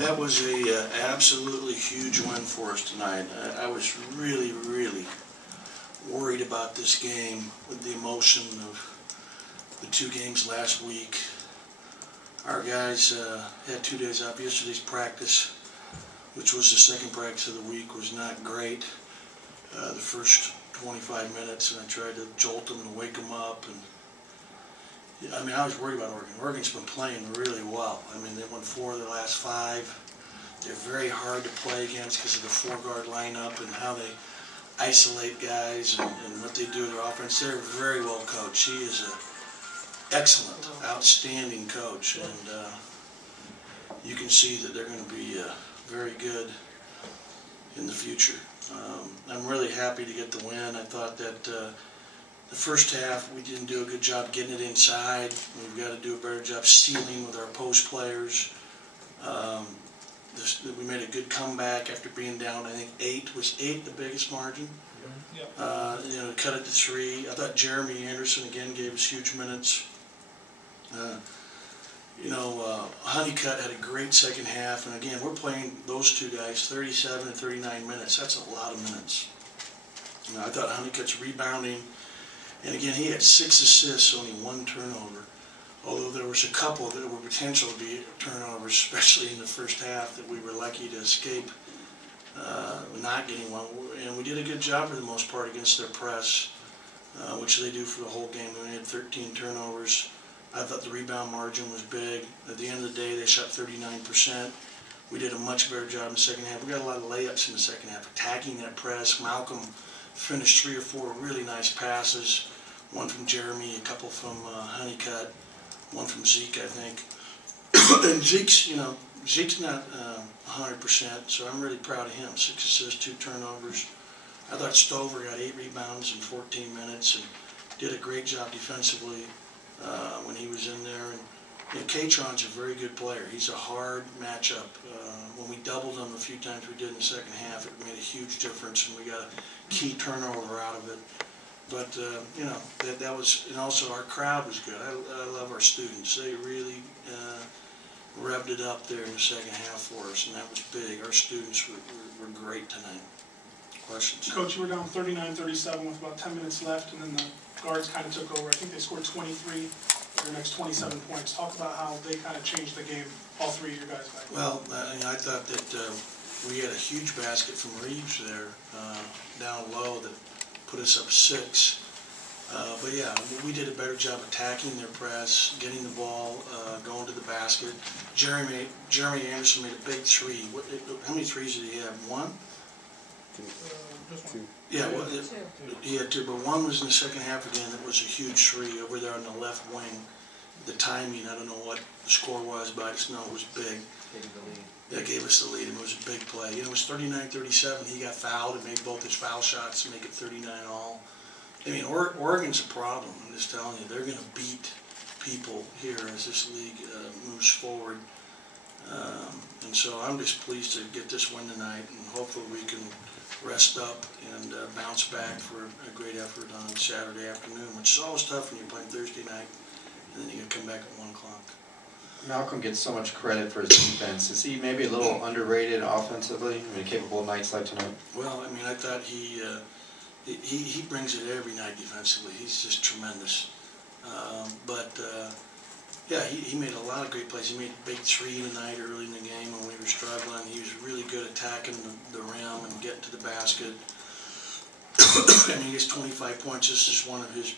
That was a absolutely huge win for us tonight. I was really, really worried about this game with the emotion of the two games last week. Our guys had 2 days off. Yesterday's practice, which was the second practice of the week, was not great. The first 25 minutes, and I tried to jolt them and wake them up. And I mean, I was worried about Oregon. Oregon's been playing really well. I mean, they won 4 of their last 5. They're very hard to play against because of the 4-guard lineup and how they isolate guys and what they do with their offense. They're very well coached. He is an excellent, outstanding coach, and you can see that they're going to be very good in the future. I'm really happy to get the win. I thought that the first half we didn't do a good job getting it inside. We've got to do a better job sealing with our post players. We made a good comeback after being down. I think 8 was the biggest margin. Yep. Cut it to 3. I thought Jeremy Anderson again gave us huge minutes. Honeycutt had a great second half, and again, we're playing those two guys 37 and 39 minutes. That's a lot of minutes. I thought Honeycutt's rebounding, and again, he had 6 assists, only 1 turnover. Although there was a couple that were potential to be turnovers, especially in the first half, that we were lucky to escape not getting one. And we did a good job for the most part against their press, which they do for the whole game. We had 13 turnovers. I thought the rebound margin was big. At the end of the day, they shot 39%. We did a much better job in the second half. We got a lot of layups in the second half, attacking that press. Malcolm finished 3 or 4 really nice passes. One from Jeremy, a couple from Honeycutt, one from Zeke, I think. And Zeke's not 100%, so I'm really proud of him. 6 assists, 2 turnovers. I thought Stover got 8 rebounds in 14 minutes and did a great job defensively when he was in there. And Katron's a very good player. He's a hard matchup. When we doubled him a few times we did in the second half, it made a huge difference, and we got a key turnover out of it. But, that was, and also our crowd was good. I love our students. They really revved it up there in the second half for us, and that was big. Our students were great tonight. Questions? Coach, you were down 39-37 with about 10 minutes left, and then the guards kind of took over. I think they scored 23 for their next 27 points. Talk about how they kind of changed the game, all 3 of your guys back. Well, I thought that we had a huge basket from Reeves there down low that put us up 6. But yeah, we did a better job attacking their press, getting the ball, going to the basket. Jeremy Anderson made a big 3. How many 3s did he have? 1? Just 2. Yeah, well, he had 2, but 1 was in the second half again. It was a huge 3 over there on the left wing. The timing, I don't know what the score was, but I just know it was big. That gave us the lead, and it was a big play. It was 39-37. He got fouled and made both his foul shots to make it 39-all. I mean, Oregon's a problem. I'm just telling you, they're going to beat people here as this league moves forward. And so I'm just pleased to get this win tonight, and hopefully we can rest up and bounce back for a great effort on Saturday afternoon, which is always tough when you're playing Thursday night, and then you come back at 1 o'clock. Malcolm gets so much credit for his defense. Is he maybe a little underrated offensively? I mean, capable of nights like tonight? Well, I mean, I thought he brings it every night defensively. He's just tremendous. Yeah, he made a lot of great plays. He made a big 3 tonight early in the game when we were struggling. He was really good attacking the rim and getting to the basket. I mean, he gets 25 points. This is one of his,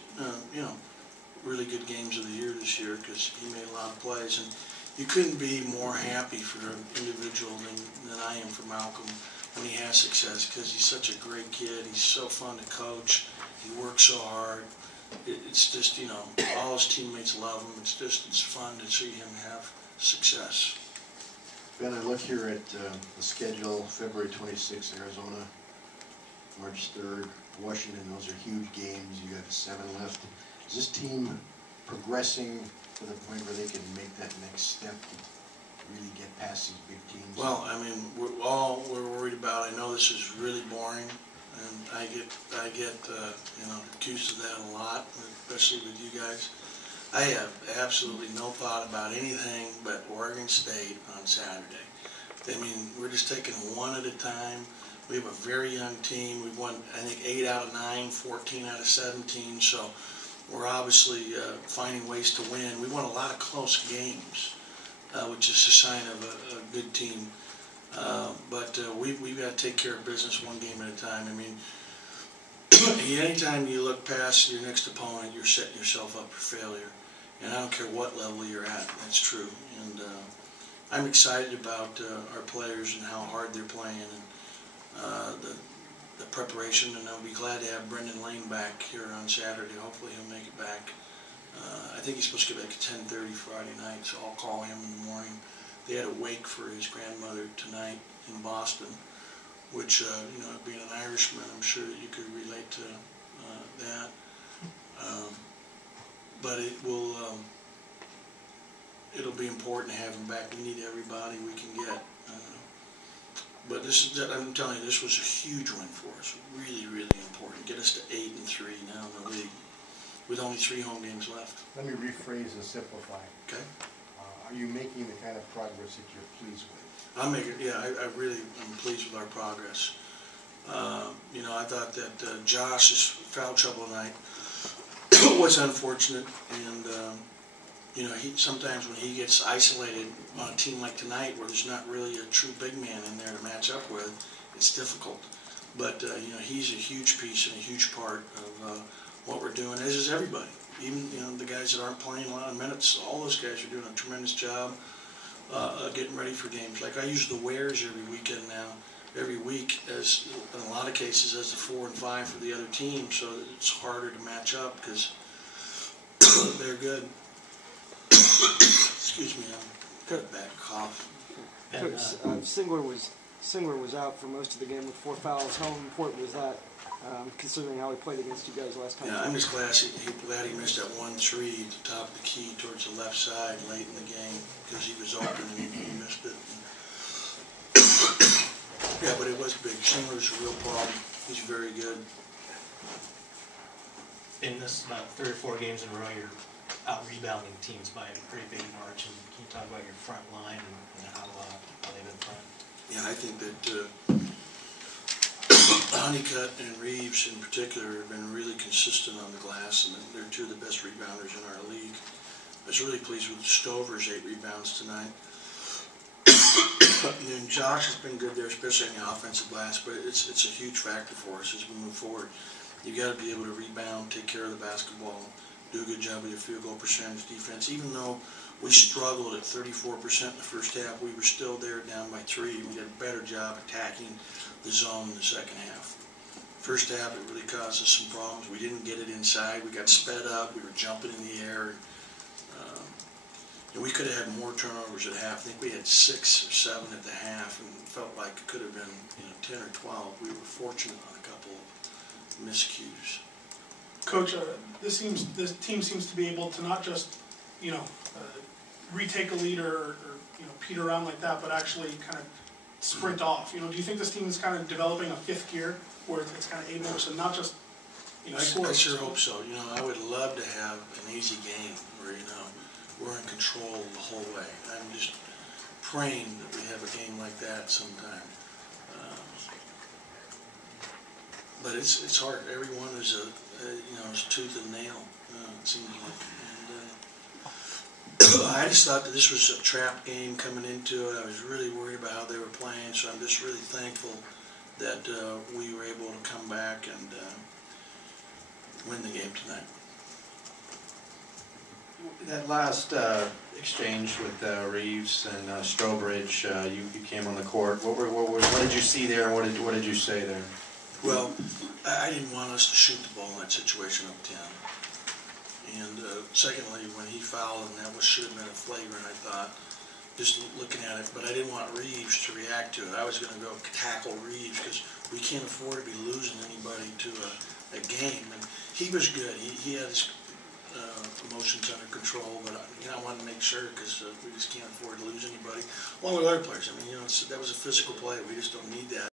really good games of the year this year because he made a lot of plays. And you couldn't be more happy for an individual than I am for Malcolm when he has success, because he's such a great kid. He's so fun to coach. He works so hard. It's just, all his teammates love him. It's fun to see him have success. Ben, I look here at the schedule, February 26th, Arizona, March 3rd, Washington. Those are huge games. You got 7 left. Is this team progressing to the point where they can make that next step to really get past these big teams? Well, I mean, we're worried about. I know this is really boring, and I get accused of that a lot, especially with you guys. I have absolutely no thought about anything but Oregon State on Saturday. I mean, we're just taking it one at a time. We have a very young team. We've won, I think, 8 out of 9, 14 out of 17. So we're obviously finding ways to win. We won a lot of close games, which is a sign of a good team. But we've got to take care of business one game at a time. I mean, anytime you look past your next opponent, you're setting yourself up for failure. And I don't care what level you're at, that's true. And I'm excited about our players and how hard they're playing and the preparation. And I'll be glad to have Brendan Lane back here on Saturday. Hopefully he'll make it back. I think he's supposed to get back at 10:30 Friday night, so I'll call him in the morning. They had a wake for his grandmother tonight in Boston, which, you know, being an Irishman, I'm sure that you could relate to that. But it'll be important to have him back. We need everybody we can get. But I'm telling you, this was a huge win for us. Really, really important. Get us to 8-3 now in the league, with only 3 home games left. Let me rephrase and simplify. Okay. Are you making the kind of progress that you're pleased with? I really am pleased with our progress. You know, I thought that Josh's foul trouble tonight was unfortunate, and you know, sometimes when he gets isolated on a team like tonight, where there's not really a true big man in there to match up with, it's difficult. But you know, he's a huge piece and a huge part of what we're doing, as is everybody. Even, you know, the guys that aren't playing a lot of minutes, all those guys are doing a tremendous job getting ready for games. Like, I use the Wares every weekend now, every week, as in a lot of cases as a 4 and 5 for the other team, so that it's harder to match up because they're good. Excuse me, I've got a bad cough. Coach, Singler was out for most of the game with 4 fouls. How important was that, considering how he played against you guys last time? Yeah, I'm just glad he missed that 1-3 at the top of the key towards the left side late in the game, because he was open and he missed it. Yeah, but it was big. Singler's a real problem. He's very good. In this about 3 or 4 games in a row, you're out rebounding teams by a pretty big margin. Can you talk about your front line and how they've been playing? Yeah, I think that Honeycutt and Reeves in particular have been really consistent on the glass, and they're 2 of the best rebounders in our league. I was really pleased with Stover's 8 rebounds tonight. And then Josh has been good there, especially in the offensive glass, but it's a huge factor for us as we move forward. You got to be able to rebound, take care of the basketball, do a good job with your field goal percentage defense. Even though we struggled at 34% in the first half, we were still there down by 3. We did a better job attacking the zone in the second half. First half, it really caused us some problems. We didn't get it inside. We got sped up. We were jumping in the air. And we could have had more turnovers at half. I think we had 6 or 7 at the half, and it felt like it could have been, you know, 10 or 12. We were fortunate on a couple of miscues. Coach, this team seems to be able to not just, you know, retake a lead or you know, peter around like that, but actually kind of sprint off. You know, do you think this team is kind of developing a 5th gear where it's kind of able to not just, you know, score? I sure hope so. You know, I would love to have an easy game where, you know, we're in control the whole way. I'm just praying that we have a game like that sometime. But it's hard. Everyone is you know, is tooth and nail. It seems like. And, I just thought that this was a trap game coming into it. I was really worried about how they were playing, so I'm just really thankful that we were able to come back and win the game tonight. That last exchange with Reeves and Strobridge, you came on the court. What did you see there, and what did you say there? Well, I didn't want us to shoot the ball in that situation up 10. And secondly, when he fouled, and that should have been a flagrant, I thought, just looking at it. But I didn't want Reeves to react to it. I was going to go tackle Reeves because we can't afford to be losing anybody to a game. And he was good. He had his emotions under control, but you know, I wanted to make sure because we just can't afford to lose anybody. Along with other players. I mean, you know, that was a physical play. We just don't need that.